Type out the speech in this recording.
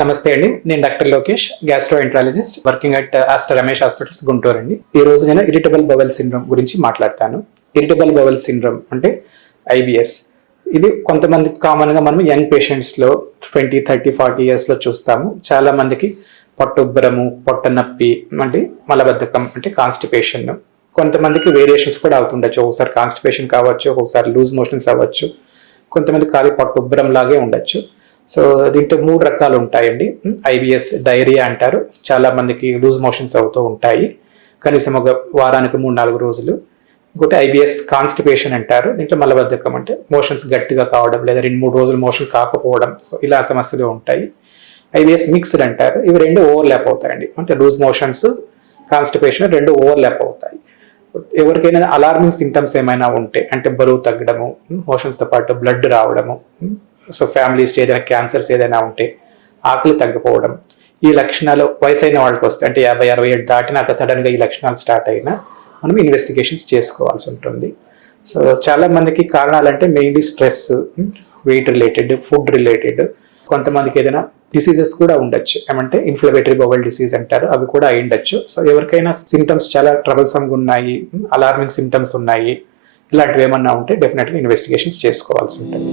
నమస్తే అండి. నేను doctor Lokesh, gastroenterologist working at Aster Ramesh hospitals, Guntur అండి. ఈ రోజు నేను ఇరిటబుల్ బవెల్ సిండ్రోమ్ గురించి మాట్లాడతాను. ఇరిటబుల్ బవెల్ సిండ్రోమ్ అంటే ఐబిఎస్. ఇది కొంతమంది కామన్ గా మనం యంగ్ పేషెంట్స్ లో 20, 30, 40 ఇయర్స్ లో చూస్తాము. చాలా మందికి పొట్టుబ్బరము, పొట్ట నొప్పి అంటే మలబద్ధకం అంటే కాన్స్టిపేషన్. కొంతమందికి వేరియేషన్స్ కూడా అవుతుండొచ్చు. ఒకసారి కాన్స్టిపేషన్ కావచ్చు, ఒకసారి లూజ్ మోషన్స్ అవ్వచ్చు, కొంతమంది ఖాళీ పొట్టుబ్బరం లాగే ఉండొచ్చు. సో దీంట్లో 3 రకాలు ఉంటాయండి. ఐబిఎస్ డైరియా అంటారు. చాలా మందికి లూజ్ మోషన్స్ అవుతూ ఉంటాయి, కనీసం ఒక వారానికి 3-4 రోజులు. ఇంకోటి ఐబిఎస్ కాన్స్టిపేషన్ అంటారు. దీంట్లో మలబద్ధకం అంటే మోషన్స్ గట్టిగా కావడం, లేదా 2-3 రోజులు మోషన్ కాకపోవడం, సో ఇలా సమస్యలు ఉంటాయి. ఐబిఎస్ మిక్స్డ్ అంటారు. ఇవి రెండు ఓవర్లాప్ అవుతాయండి. అంటే లూజ్ మోషన్స్, కాన్స్టిపేషన్ రెండు ఓవర్లాప్ అవుతాయి. ఎవరికైనా అలార్మింగ్ సింటమ్స్ ఏమైనా ఉంటే, అంటే బరువు తగ్గడము, మోషన్స్తో పాటు బ్లడ్ రావడము, సో ఫ్యామిలీస్ ఏదైనా క్యాన్సర్స్ ఏదైనా ఉంటే, ఆకలి తగ్గిపోవడం, ఈ లక్షణాలు వయసు అయిన వాళ్ళకి వస్తాయి. అంటే 50-60 ఏళ్ళు దాటినాక సడన్గా ఈ లక్షణాలు స్టార్ట్ అయినా మనం ఇన్వెస్టిగేషన్స్ చేసుకోవాల్సి ఉంటుంది. సో చాలా మందికి కారణాలంటే mainly stress, weight related, food related, కొంతమందికి ఏదైనా డిసీజెస్ కూడా ఉండొచ్చు. ఏమంటే ఇన్ఫ్లమేటరీ బౌల్ డిసీజ్ అంటారు, అవి కూడా అయి ఉండొచ్చు. సో ఎవరికైనా సింటమ్స్ చాలా ట్రబుల్సమ్గా ఉన్నాయి, అలార్మింగ్ సింటమ్స్ ఉన్నాయి, ఇలాంటివి ఏమన్నా ఉంటే డెఫినెట్గా ఇన్వెస్టిగేషన్స్ చేసుకోవాల్సి ఉంటుంది.